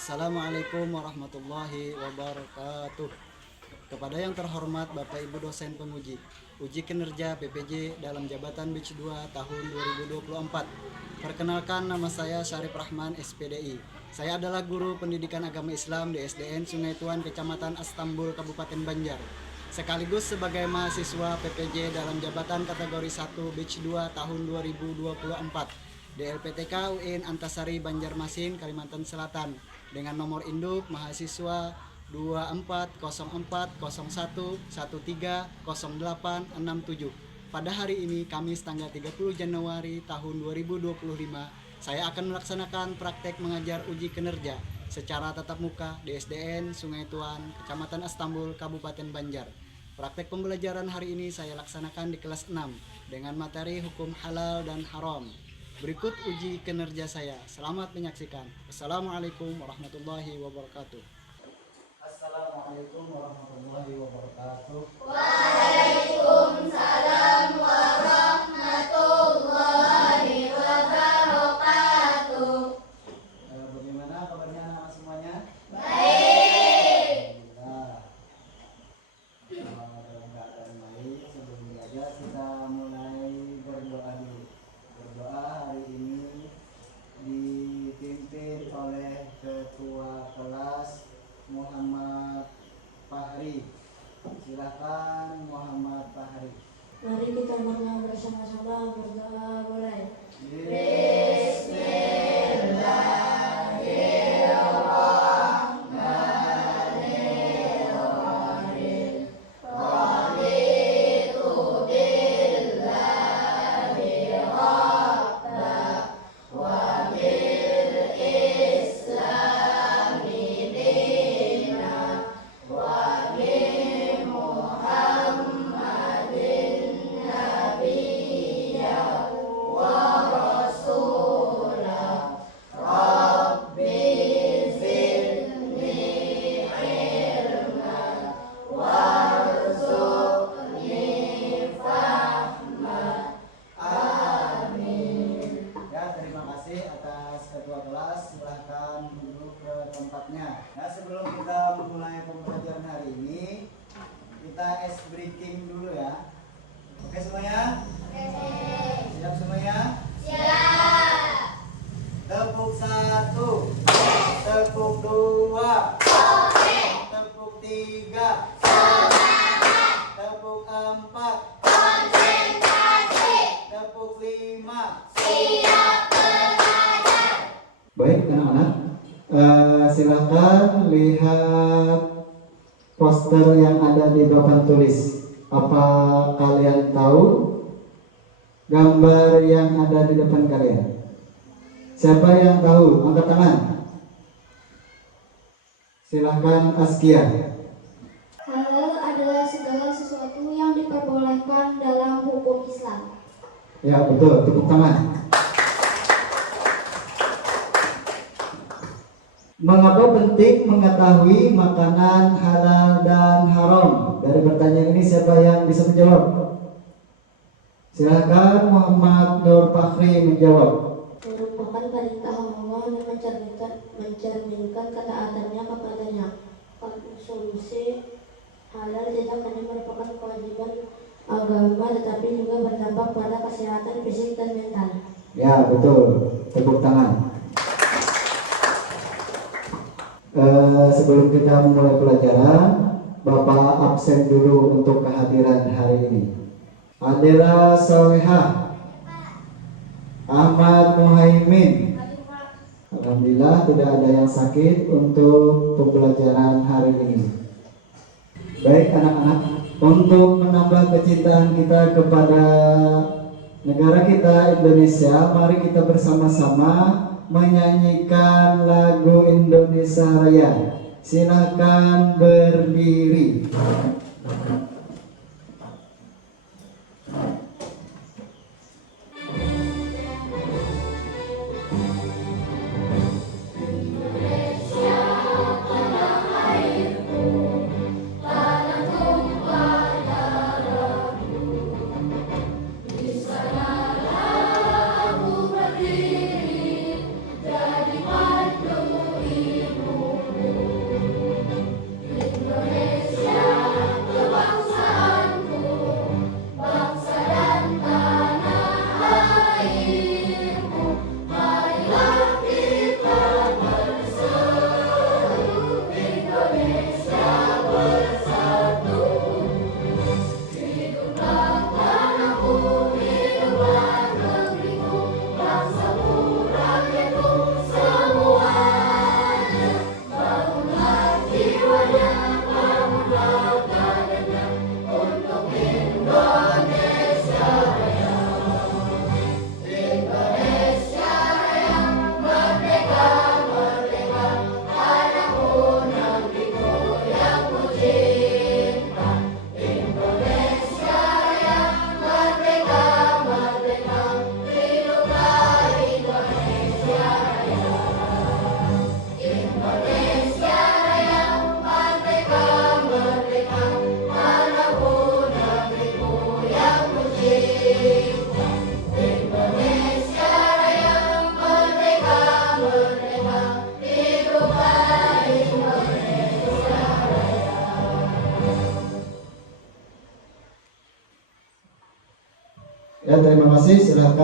Assalamualaikum warahmatullahi wabarakatuh. Kepada yang terhormat Bapak Ibu dosen penguji, uji kinerja PPJ dalam jabatan Batch 2 tahun 2024. Perkenalkan, nama saya Syarif Rahman SPDI. Saya adalah guru pendidikan agama Islam di SDN Sungai Tuan, Kecamatan Astambul, Kabupaten Banjar. Sekaligus sebagai mahasiswa PPJ dalam jabatan kategori 1 Batch 2 tahun 2024 di LPTK UIN Antasari Banjarmasin, Kalimantan Selatan, dengan nomor induk mahasiswa 240401130867. Pada hari ini, Kamis tanggal 30 Januari tahun 2025, saya akan melaksanakan praktek mengajar uji kinerja secara tatap muka di SDN Sungai Tuan, Kecamatan Astambul, Kabupaten Banjar. Praktek pembelajaran hari ini saya laksanakan di kelas 6 dengan materi hukum halal dan haram. Berikut uji kinerja saya. Selamat menyaksikan. Assalamualaikum warahmatullahi wabarakatuh. Assalamualaikum warahmatullahi wabarakatuh. Waalaikumsalam warahmatullahi wabarakatuh. Bagaimana kabarnya anak-anak semuanya? Baik. Alhamdulillah. Dalam keadaan baik. Sebelum belajar kita mulai berdoa dulu. Berdoa hari ini dipimpin oleh Ketua Kelas Muhammad Fahri. Silakan Muhammad Fahri. Mari kita bersama-sama berdoa mulai. Bismillahirrahmanirrahim. Raditu billahi rabba wa bil islami dina wa bi Muhammadin nabiyya wa rasulah. Rabbi zidni ilman warzuqni fahma. Amin. Ya, terima kasih atas ketua kelas. Silahkan duduk ke tempatnya. Nah, sebelum kita memulai pembelajaran hari ini, kita ice breaking dulu ya. Oke semuanya? Siap semuanya? Siap. Tepuk 1, tepuk 2, tepuk 3, tepuk 4, Konsentrasi. tepuk 5. Siap belajar. Baik anak-anak, silakan lihat poster yang ada di papan tulis. Apa kalian tahu gambar yang ada di depan kalian? Siapa yang tahu? Angkat tangan. Silahkan Askia. Halal adalah segala sesuatu yang diperbolehkan dalam hukum Islam. Ya betul, tepuk tangan. Mengapa penting mengetahui makanan halal dan haram? Dari pertanyaan ini siapa yang bisa menjawab? Silakan Muhammad Nur Fakhri menjawab. Merupakan perintah Allah yang mencerminkan ketaatannya kepadanya. Konsumsi halal tidak hanya merupakan kewajiban agama, tetapi juga berdampak pada kesehatan fisik dan mental. Ya betul, tepuk tangan. Sebelum kita memulai pelajaran, Bapak absen dulu untuk kehadiran hari ini. Adela Solehah, Ahmad Muhaimin. Alhamdulillah tidak ada yang sakit untuk pembelajaran hari ini. Baik anak-anak, untuk menambah kecintaan kita kepada negara kita Indonesia, mari kita bersama-sama menyanyikan lagu Indonesia Raya. Silakan berdiri. Jadi pandu ibu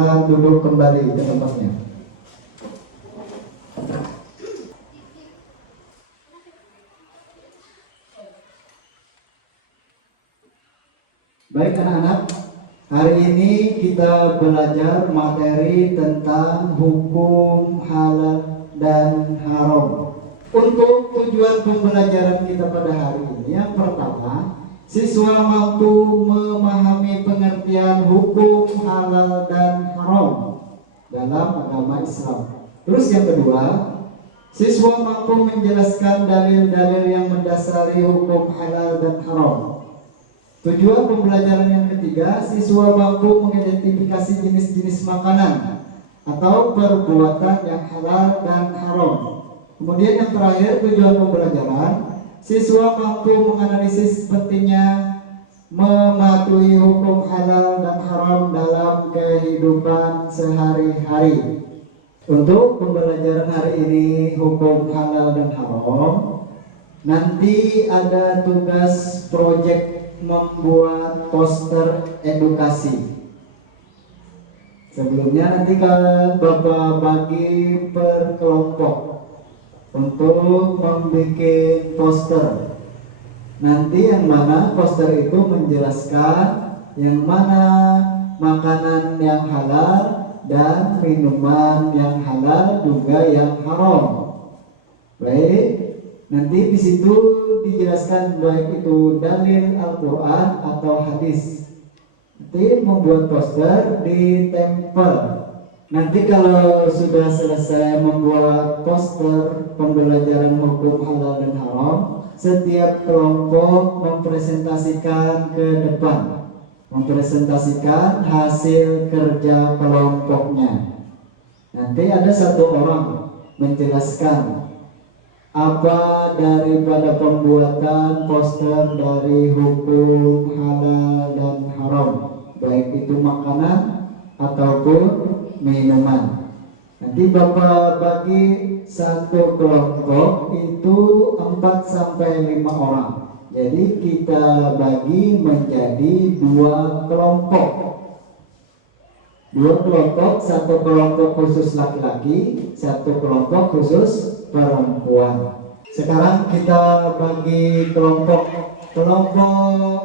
silakan duduk kembali ke tempatnya. Baik anak-anak, hari ini kita belajar materi tentang hukum halal dan haram. Untuk tujuan pembelajaran kita pada hari ini, yang pertama, siswa mampu memahami pengertian hukum halal dan haram dalam agama Islam. Terus yang kedua, siswa mampu menjelaskan dalil-dalil yang mendasari hukum halal dan haram. Tujuan pembelajaran yang ketiga, siswa mampu mengidentifikasi jenis-jenis makanan atau perbuatan yang halal dan haram. Kemudian yang terakhir, tujuan pembelajaran, siswa mampu menganalisis pentingnya mematuhi hukum halal dan haram dalam kehidupan sehari-hari. Untuk pembelajaran hari ini hukum halal dan haram, nanti ada tugas proyek membuat poster edukasi. Sebelumnya nanti kalian Bapak bagi per kelompok untuk membuat poster. Nanti yang mana poster itu menjelaskan yang mana makanan yang halal dan minuman yang halal juga yang haram. Baik, nanti di situ dijelaskan baik itu dalil Al-Quran atau hadis. Nanti membuat poster ditempel. Nanti kalau sudah selesai membuat poster pembelajaran hukum halal dan haram, setiap kelompok mempresentasikan ke depan, mempresentasikan hasil kerja kelompoknya. Nanti ada satu orang menjelaskan apa daripada pembuatan poster dari hukum halal dan haram, baik itu makanan ataupun minuman. Nanti Bapak bagi satu kelompok itu 4-5 orang. Jadi kita bagi menjadi 2 kelompok. 2 kelompok, satu kelompok khusus laki-laki, satu kelompok khusus perempuan. Sekarang kita bagi kelompok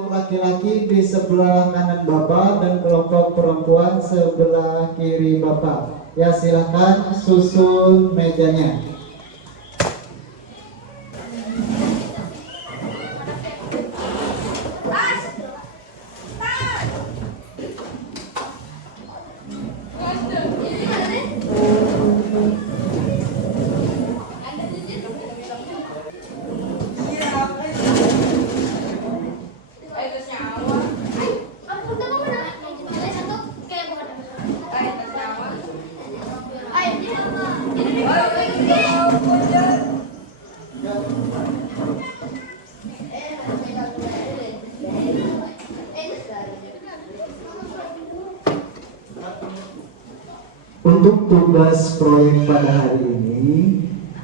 laki-laki di sebelah kanan Bapak dan kelompok perempuan sebelah kiri Bapak. Ya, silakan susun mejanya. Untuk tugas proyek pada hari ini,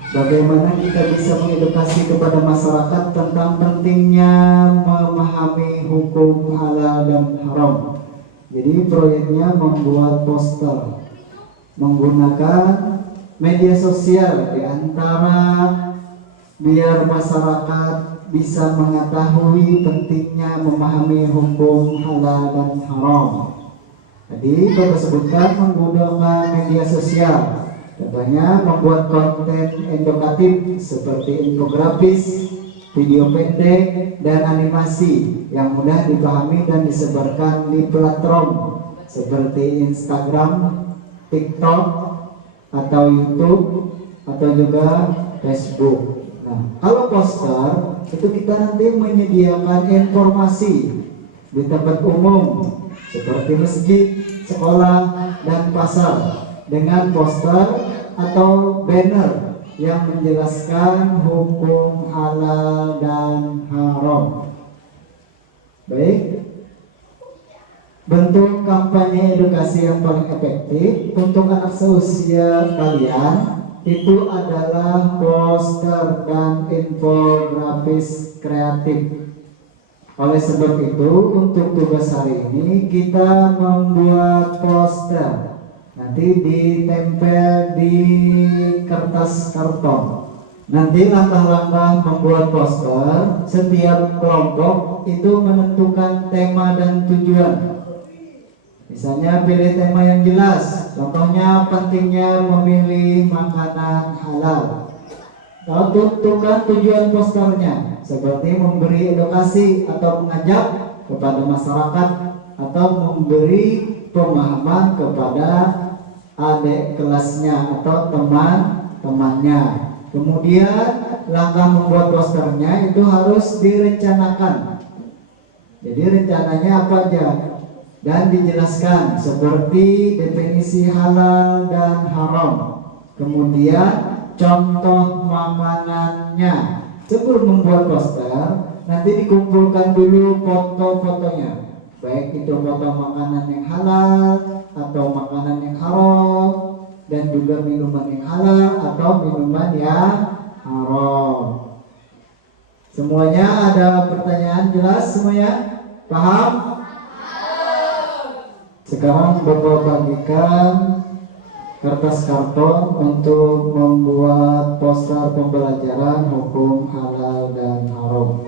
bagaimana kita bisa mengedukasi kepada masyarakat tentang pentingnya memahami hukum halal dan haram. Jadi proyeknya membuat poster menggunakan media sosial di antara biar masyarakat bisa mengetahui pentingnya memahami hukum halal dan haram. Jadi Bapak sebutkan menggunakan media sosial, contohnya membuat konten edukatif seperti infografis, video pendek, dan animasi yang mudah dipahami dan disebarkan di platform seperti Instagram, TikTok, atau YouTube, atau juga Facebook. Nah, kalau poster itu kita nanti menyediakan informasi di tempat umum seperti masjid, sekolah, dan pasar dengan poster atau banner yang menjelaskan hukum halal dan haram. Baik, bentuk kampanye edukasi yang paling efektif untuk anak seusia kalian itu adalah poster dan infografis kreatif. Oleh sebab itu, untuk tugas hari ini kita membuat poster nanti ditempel di kertas karton. Nanti langkah-langkah membuat poster, setiap kelompok itu menentukan tema dan tujuan. Misalnya pilih tema yang jelas, contohnya pentingnya memilih makanan halal. Lalu tentukan tujuan posternya, seperti memberi edukasi atau mengajak kepada masyarakat atau memberi pemahaman kepada adik kelasnya atau teman-temannya. Kemudian langkah membuat posternya itu harus direncanakan. Jadi rencananya apa aja dan dijelaskan seperti definisi halal dan haram. Kemudian contoh makanannya. Sebelum membuat poster, nanti dikumpulkan dulu foto-fotonya. Baik itu foto makanan yang halal atau makanan yang haram, dan juga minuman yang halal atau minuman yang haram. Semuanya ada pertanyaan jelas semuanya? Paham? Sekarang Bapak bagikan kertas karton untuk membuat poster pembelajaran hukum halal dan haram.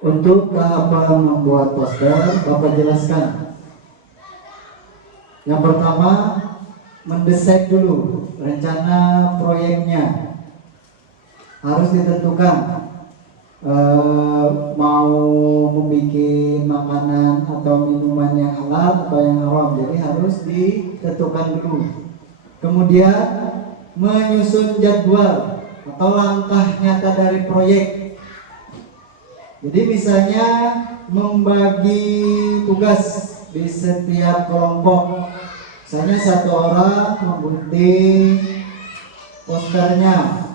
Untuk tahapan membuat poster, Bapak jelaskan. Yang pertama, mendesain dulu rencana proyeknya. Harus ditentukan mau membuat makanan atau minuman yang halal atau yang haram. Jadi harus ditentukan dulu. Kemudian menyusun jadwal atau langkah nyata dari proyek. Jadi misalnya membagi tugas di setiap kelompok. Misalnya satu orang menggunting posternya,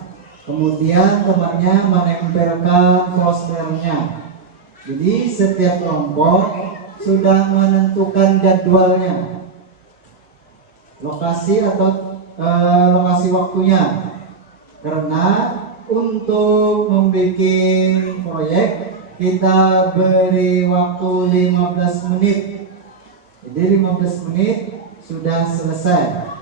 kemudian temannya menempelkan posternya. Jadi setiap kelompok sudah menentukan jadwalnya, lokasi atau lokasi waktunya. Karena untuk membuat proyek kita beri waktu 15 menit. Jadi 15 menit sudah selesai.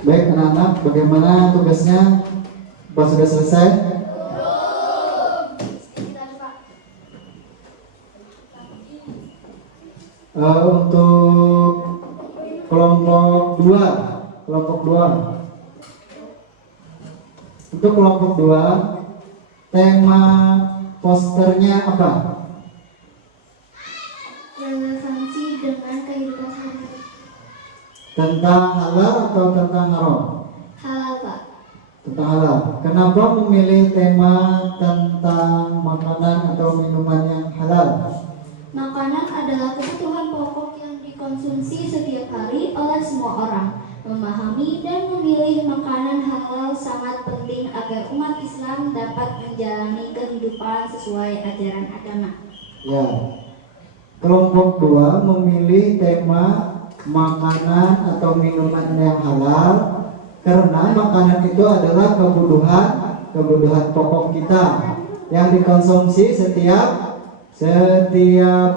Baik anak-anak, bagaimana tugasnya? Apa sudah selesai? Untuk kelompok 2, untuk kelompok 2, tema posternya apa? Relevansi dengan kehidupan sehari-hari. Tentang halal atau tentang haram? Halal, Pak. Tentang halal. Kenapa memilih tema tentang makanan atau minuman yang halal? Makanan adalah kebutuhan pokok yang dikonsumsi setiap hari oleh semua orang. Memahami dan memilih makanan halal sangat penting agar umat Islam dapat menjalani kehidupan sesuai ajaran agama. Ya. Kelompok 2 memilih tema makanan atau minuman yang halal karena makanan itu adalah kebutuhan pokok kita yang dikonsumsi setiap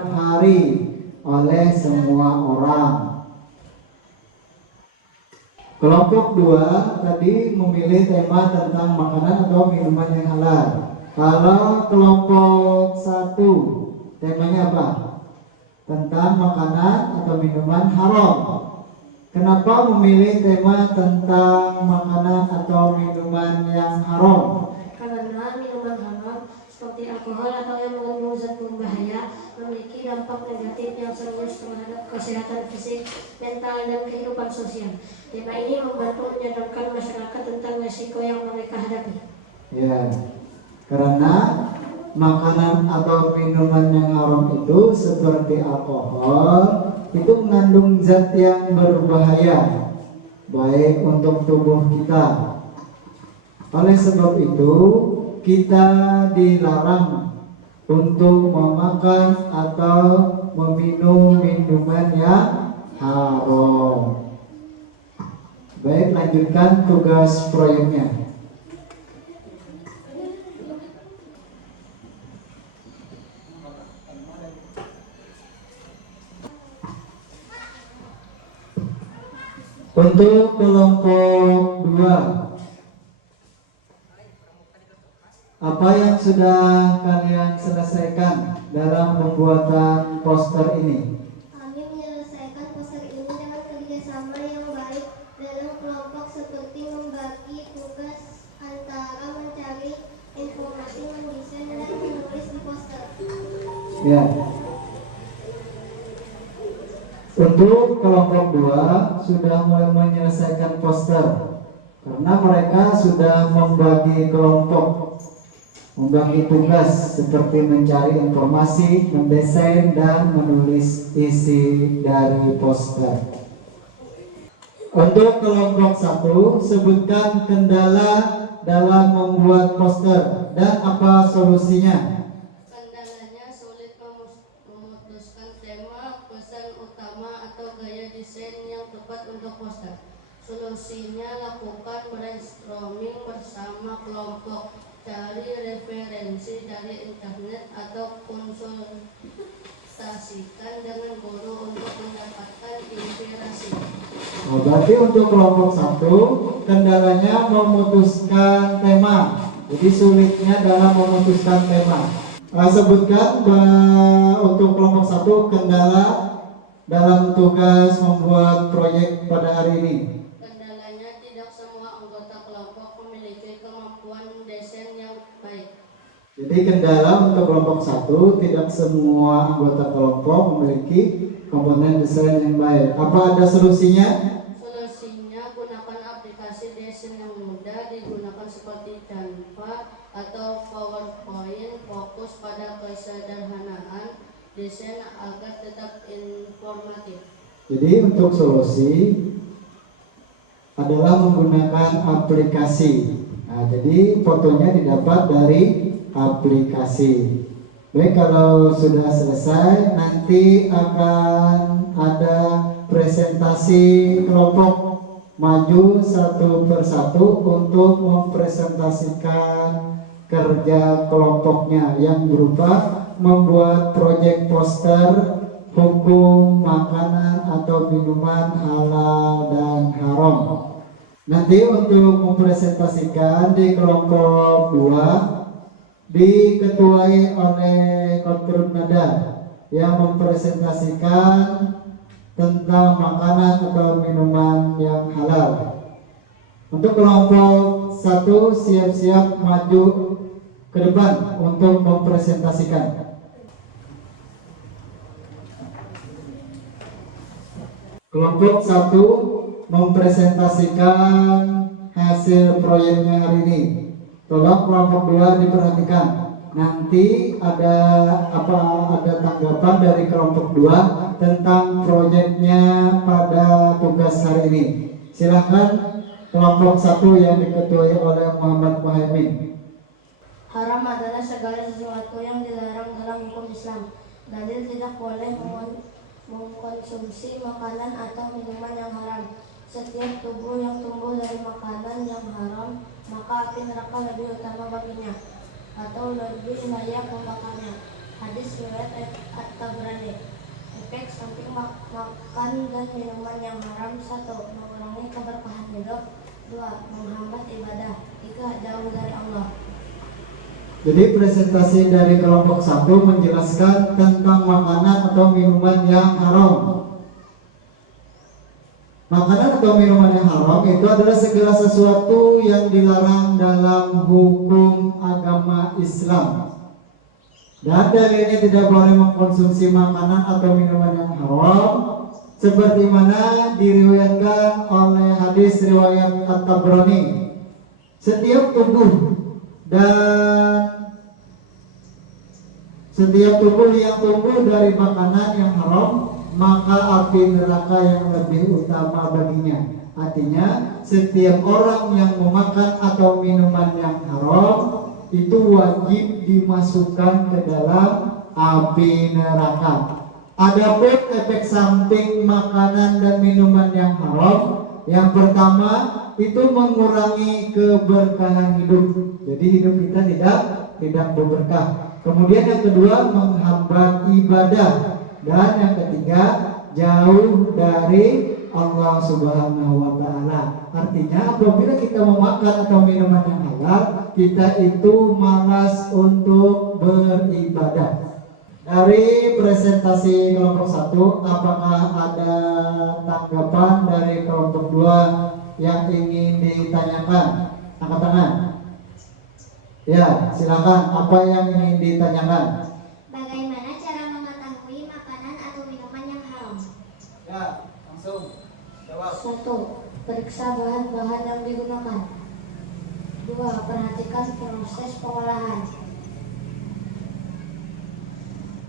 hari oleh semua orang. Kelompok 2 tadi memilih tema tentang makanan atau minuman yang halal. Kalau kelompok 1 temanya apa? Tentang makanan atau minuman haram. Kenapa memilih tema tentang makanan atau minuman yang haram? Karena minuman haram seperti alkohol atau yang mengandung zat berbahaya memiliki dampak negatif yang serius terhadap kesehatan fisik, mental, dan kehidupan sosial. Tema ini membantu menyadarkan masyarakat tentang risiko yang mereka hadapi. Ya, karena makanan atau minuman yang haram itu seperti alkohol itu mengandung zat yang berbahaya baik untuk tubuh kita. Oleh sebab itu kita dilarang untuk memakan atau meminum minuman yang haram. Baik, lanjutkan tugas proyeknya. Untuk kelompok 2, apa yang sudah kalian selesaikan dalam pembuatan poster ini? Kami menyelesaikan poster ini dengan kerjasama yang baik dalam kelompok seperti membagi tugas antara mencari informasi, mendesain, dan menulis di poster. Ya. Untuk kelompok 2 sudah mulai menyelesaikan poster karena mereka sudah membagi kelompok, membagi tugas seperti mencari informasi, mendesain, dan menulis isi dari poster. Untuk kelompok 1, sebutkan kendala dalam membuat poster dan apa solusinya. Kendalanya sulit memutuskan tema, pesan utama, atau gaya desain yang tepat untuk poster. Solusinya, lakukan brainstorming bersama kelompok, cari referensi dari internet atau konsultasikan dengan guru untuk mendapatkan inspirasi. Berarti untuk kelompok 1 kendalanya memutuskan tema. Jadi sulitnya dalam memutuskan tema. Sebutkan untuk kelompok 1 kendala dalam tugas membuat proyek pada hari ini. Kendalanya, tidak semua anggota kelompok memiliki kemampuan desain yang baik. Jadi kendala untuk kelompok 1, tidak semua anggota kelompok memiliki komponen desain yang baik. Apa ada solusinya? Solusinya, gunakan aplikasi desain yang mudah digunakan seperti Canva atau PowerPoint. Fokus pada kesederhanaan desain agar tetap informatif. Jadi untuk solusi adalah menggunakan aplikasi. Nah, jadi fotonya didapat dari aplikasi. Baik, kalau sudah selesai nanti akan ada presentasi kelompok maju satu persatu untuk mempresentasikan kerja kelompoknya yang berupa membuat proyek poster hukum makanan atau minuman halal dan haram. Nanti untuk mempresentasikan di kelompok 2 diketuai oleh Kotrun Nada yang mempresentasikan tentang makanan atau minuman yang halal. Untuk kelompok 1 siap-siap maju ke depan untuk mempresentasikan. Kelompok 1 mempresentasikan hasil proyeknya hari ini. Tolong kelompok 2 diperhatikan. Nanti ada tanggapan dari kelompok 2 tentang proyeknya pada tugas hari ini. Silakan kelompok 1 yang diketuai oleh Muhammad Muhaimin. Haram adalah segala sesuatu yang dilarang dalam hukum Islam. Dalil, tidak boleh mengkonsumsi makanan atau minuman yang haram. Setiap tubuh yang tumbuh dari makanan yang haram, maka api neraka lebih utama baginya atau lebih layak membakarnya. Hadis riwayat At-Tabrani. Efek samping makan dan minuman yang haram: 1. Mengurangi keberkahan hidup. 2. Menghambat ibadah. 3. Jauh dari Allah. Jadi presentasi dari kelompok 1 menjelaskan tentang makanan atau minuman yang haram. Makanan atau minuman yang haram itu adalah segala sesuatu yang dilarang dalam hukum agama Islam. Dan dalilnya tidak boleh mengkonsumsi makanan atau minuman yang haram, seperti mana diriwayatkan oleh hadis riwayat At-Tabrani. Setiap tubuh yang tumbuh dari makanan yang haram, maka api neraka yang lebih utama baginya. Artinya, setiap orang yang memakan atau minuman yang haram itu wajib dimasukkan ke dalam api neraka. Adapun efek samping makanan dan minuman yang haram, yang pertama itu mengurangi keberkahan hidup. Jadi hidup kita tidak berberkah. Kemudian yang kedua menghambat ibadah. Dan yang ketiga jauh dari Allah Subhanahu wa Ta'ala. Artinya apabila kita memakan atau minuman yang halal, kita itu malas untuk beribadah. Dari presentasi kelompok 1, apakah ada tanggapan dari kelompok 2 yang ingin ditanyakan? Angkat tangan. Ya, silakan. Apa yang ingin ditanyakan? Bagaimana cara mengetahui makanan atau minuman yang haram? Ya, langsung jawab. 1. Periksa bahan-bahan yang digunakan. 2. Perhatikan proses pengolahan.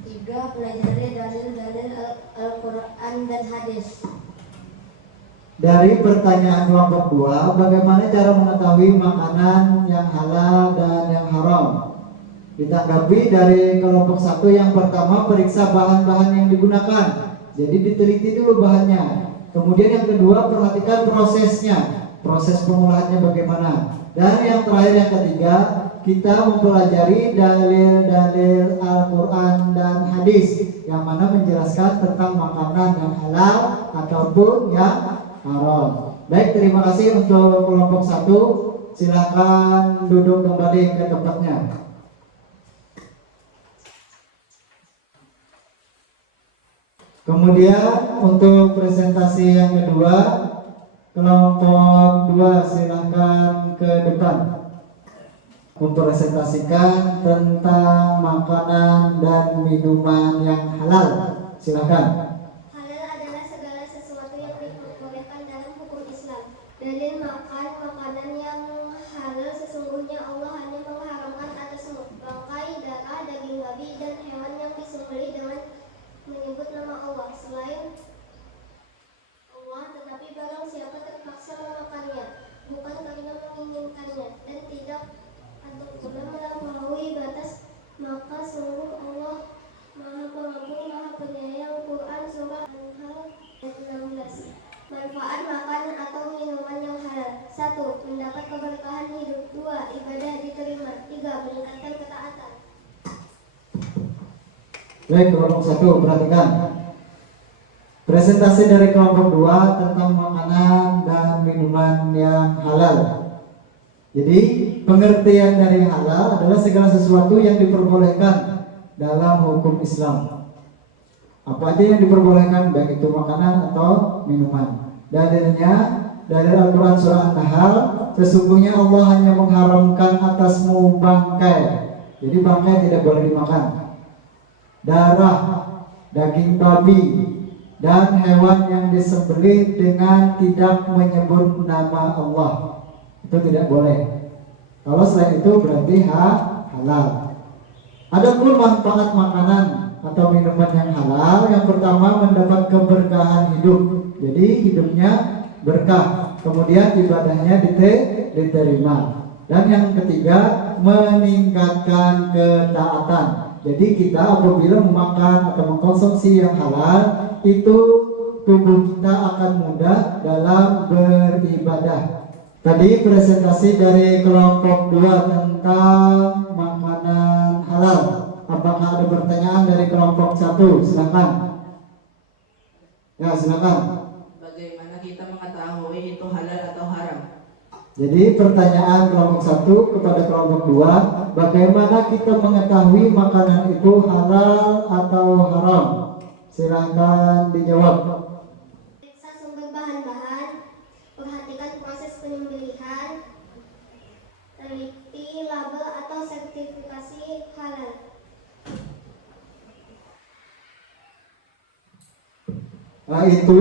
3. Pelajari dalil-dalil Al-Quran dan hadis. Dari pertanyaan kelompok 2, bagaimana cara mengetahui makanan yang halal dan yang haram? Ditanggapi dari kelompok 1 yang pertama, periksa bahan-bahan yang digunakan. Jadi diteliti dulu bahannya. Kemudian yang kedua, perhatikan prosesnya, proses pengolahannya bagaimana. Dan yang terakhir, yang ketiga, kita mempelajari dalil-dalil Al-Quran dan hadis yang mana menjelaskan tentang makanan yang halal ataupun yang haram. Baik, terima kasih untuk kelompok 1. Silakan duduk kembali ke tempatnya. Kemudian untuk presentasi yang kedua, kelompok 2 silakan ke depan mempresentasikan tentang makanan dan minuman yang halal. Silakan. Halal adalah segala sesuatu yang diperbolehkan dalam hukum Islam. Dalil makan makanan yang halal sesungguhnya Allah hanya mengharamkan atas bangkai, darah, daging babi, dan hewan yang disembelih dengan menyebut nama Allah selain Allah, tetapi barang siapa terpaksa memakannya bukan karena menginginkannya dan tidak atau pula melampaui batas, maka sungguh Allah Maha Pengampun, Maha Penyayang. Quran Surah An-Nahl ayat 16. Manfaat makan atau minuman yang halal. 1. Mendapat keberkahan hidup. 2. Ibadah diterima. 3. Meningkatkan ketaatan. Baik, kelompok 1 perhatikan. Presentasi dari kelompok 2 tentang makanan dan minuman yang halal. Jadi, pengertian dari halal adalah segala sesuatu yang diperbolehkan dalam hukum Islam. Apa aja yang diperbolehkan, baik itu makanan atau minuman. Dalilnya dari Al-Quran Surah An-Nahl, sesungguhnya Allah hanya mengharamkan atasmu bangkai. Jadi bangkai tidak boleh dimakan. Darah, daging babi, dan hewan yang disembelih dengan tidak menyebut nama Allah, itu tidak boleh. Kalau selain itu berarti halal. Adapun manfaat makanan atau minuman yang halal, yang pertama mendapat keberkahan hidup. Jadi hidupnya berkah. Kemudian ibadahnya diterima. Dan yang ketiga meningkatkan ketaatan. Jadi kita apabila memakan atau mengkonsumsi yang halal, itu tubuh kita akan mudah dalam beribadah. Tadi presentasi dari kelompok 2 tentang makanan halal. Apakah ada pertanyaan dari kelompok 1? Silakan. Ya, silakan. Bagaimana kita mengetahui itu halal atau haram? Jadi pertanyaan kelompok 1 kepada kelompok 2, bagaimana kita mengetahui makanan itu halal atau haram? Silakan dijawab. Periksa sumber bahan-bahan Itu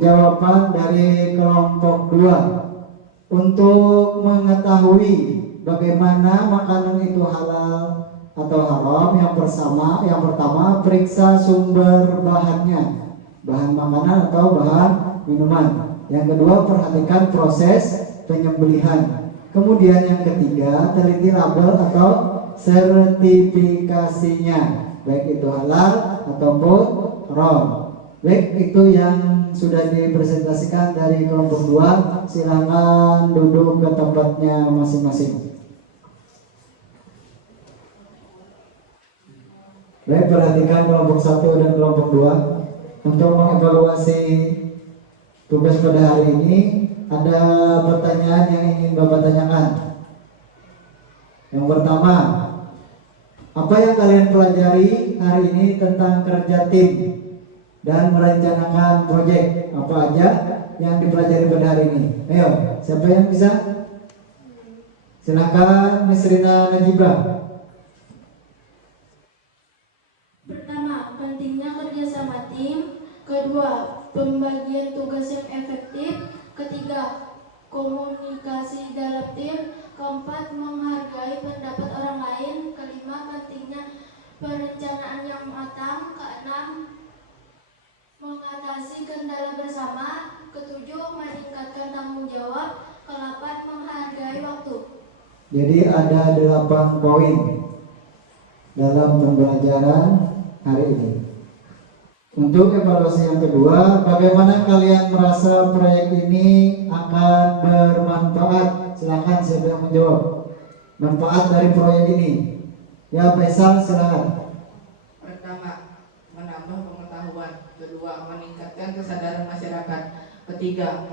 jawaban dari kelompok 2. Untuk mengetahui bagaimana makanan itu halal atau haram, yang pertama periksa sumber bahannya, bahan makanan atau bahan minuman. Yang kedua, perhatikan proses penyembelihan. Kemudian yang ketiga, teliti label atau sertifikasinya, baik itu halal ataupun haram. Baik, itu yang sudah dipresentasikan dari kelompok 2. Silakan duduk ke tempatnya masing-masing. Baik, perhatikan kelompok 1 dan kelompok 2. Untuk mengevaluasi tugas pada hari ini, ada pertanyaan yang ingin Bapak tanyakan. Yang pertama, apa yang kalian pelajari hari ini tentang kerja tim dan merencanakan proyek? Apa aja yang dipelajari pada hari ini? Ayo, siapa yang bisa? Silakan Miss Rina Najibah. Pertama, pentingnya kerjasama tim. Kedua, pembagian tugas yang efektif. Ketiga, komunikasi dalam tim. Keempat, menghargai pendapat orang lain. Kelima, pentingnya perencanaan yang matang. Keenam, mengatasi kendala bersama. Ketujuh, meningkatkan tanggung jawab. Kedelapan, menghargai waktu. Jadi ada 8 poin dalam pembelajaran hari ini. Untuk evaluasi yang kedua, bagaimana kalian merasa proyek ini akan bermanfaat? Silakan, siapa yang menjawab? Manfaat dari proyek ini. Ya, Faisal, silakan. Pertama, menambah pengetahuan. Kedua, meningkatkan kesadaran masyarakat. Ketiga,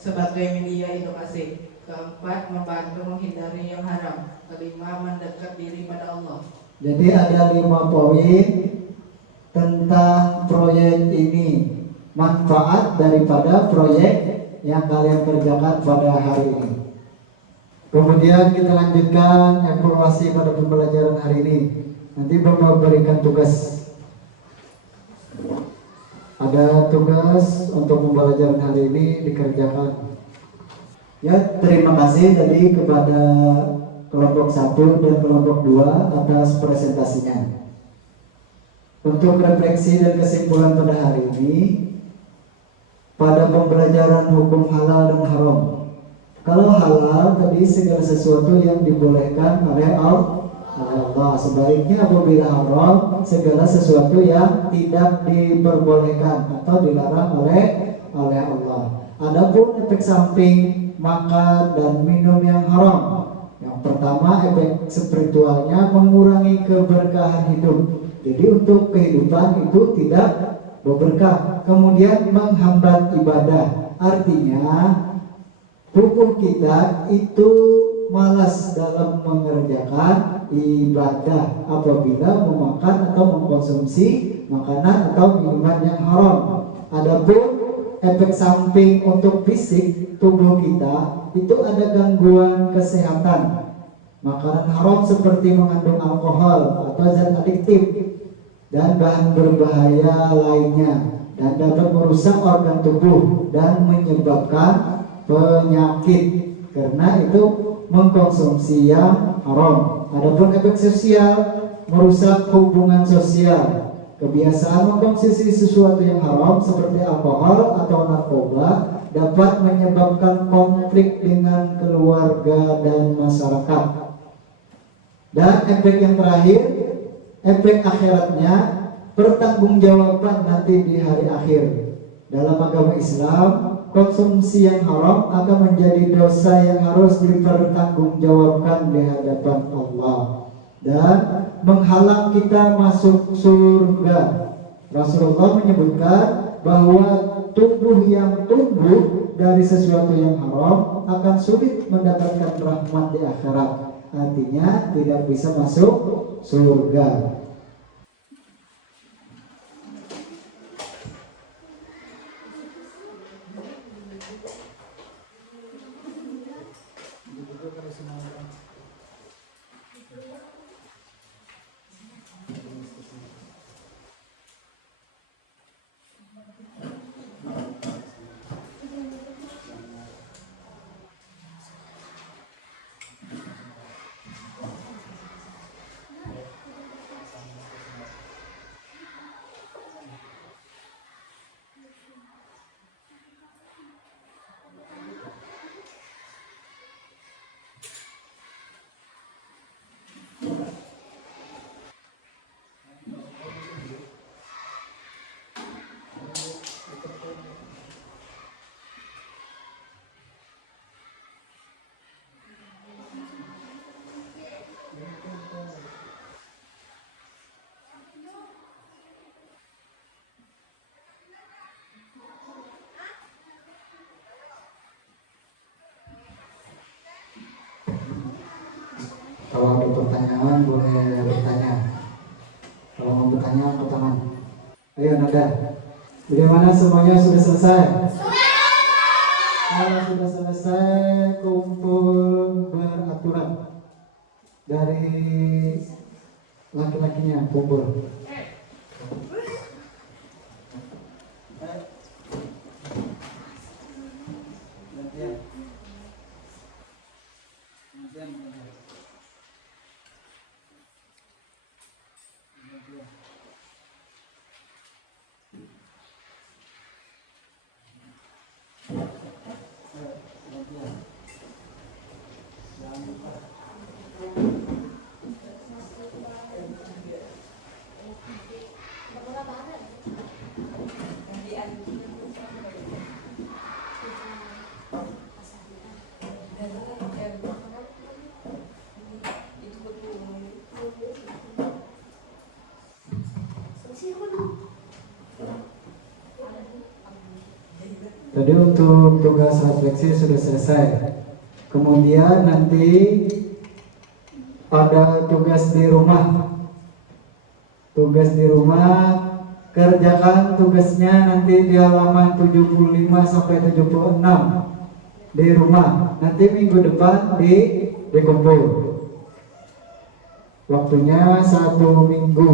sebagai media edukasi. Keempat, membantu menghindari yang haram. Kelima, mendekat diri pada Allah. Jadi ada 5 poin tentang proyek ini, manfaat daripada proyek yang kalian kerjakan pada hari ini. Kemudian kita lanjutkan evaluasi pada pembelajaran hari ini. Nanti Bapak berikan tugas. Ada tugas untuk pembelajaran hari ini dikerjakan. Ya, terima kasih tadi kepada kelompok 1 dan kelompok 2 atas presentasinya. Untuk refleksi dan kesimpulan pada hari ini, pada pembelajaran hukum halal dan haram. Kalau halal tadi segala sesuatu yang dibolehkan oleh Allah. Sebaliknya apabila haram, segala sesuatu yang tidak diperbolehkan atau dilarang oleh Allah. Adapun efek samping makan dan minum yang haram, yang pertama, efek spiritualnya mengurangi keberkahan hidup. Jadi untuk kehidupan itu tidak berberkah. Kemudian menghambat ibadah. Artinya tubuh kita itu malas dalam mengerjakan ibadah apabila memakan atau mengkonsumsi makanan atau minuman yang haram. Adapun efek samping untuk fisik tubuh kita itu ada gangguan kesehatan. Makanan haram seperti mengandung alkohol atau zat adiktif dan bahan berbahaya lainnya, dan dapat merusak organ tubuh dan menyebabkan penyakit karena itu mengkonsumsi yang haram. Adapun efek sosial, merusak hubungan sosial. Kebiasaan mengkonsumsi sesuatu yang haram seperti alkohol atau narkoba dapat menyebabkan konflik dengan keluarga dan masyarakat. Dan efek yang terakhir, efek akhiratnya, pertanggungjawaban nanti di hari akhir. Dalam agama Islam, konsumsi yang haram akan menjadi dosa yang harus dipertanggungjawabkan di hadapan Allah dan menghalang kita masuk surga. Rasulullah menyebutkan bahwa tubuh yang tumbuh dari sesuatu yang haram akan sulit mendapatkan rahmat di akhirat. Artinya tidak bisa masuk surga. Kalau ada pertanyaan boleh bertanya. Kalau mau bertanya angkat tangan. Ayo Nada. Bagaimana semuanya sudah selesai? Kalau sudah selesai kumpul beraturan dari laki-lakinya kumpul. Tadi untuk tugas refleksi sudah selesai. Kemudian nanti ada tugas di rumah. Tugas di rumah, kerjakan tugasnya nanti di halaman 75 sampai 76 di rumah. Nanti minggu depan dikumpul. Waktunya 1 minggu.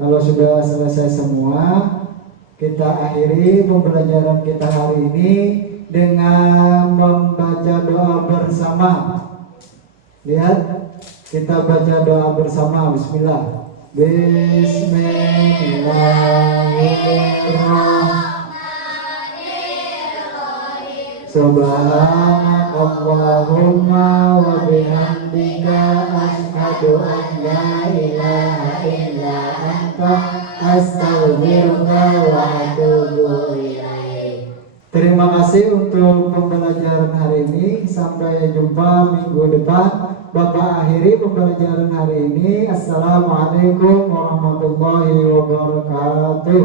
Kalau sudah selesai semua, kita akhiri pembelajaran kita hari ini dengan membaca doa bersama. Lihat, kita baca doa bersama. Bismillah. Bismillahirrahmanirrahim. Subhanakallahumma wa bihamdika asyhadu an la ilaha illa anta astaghfiruka wa atubu ilaik. Terima kasih untuk pembelajaran hari ini. Sampai jumpa minggu depan. Bapak akhiri pembelajaran hari ini. Assalamualaikum warahmatullahi wabarakatuh.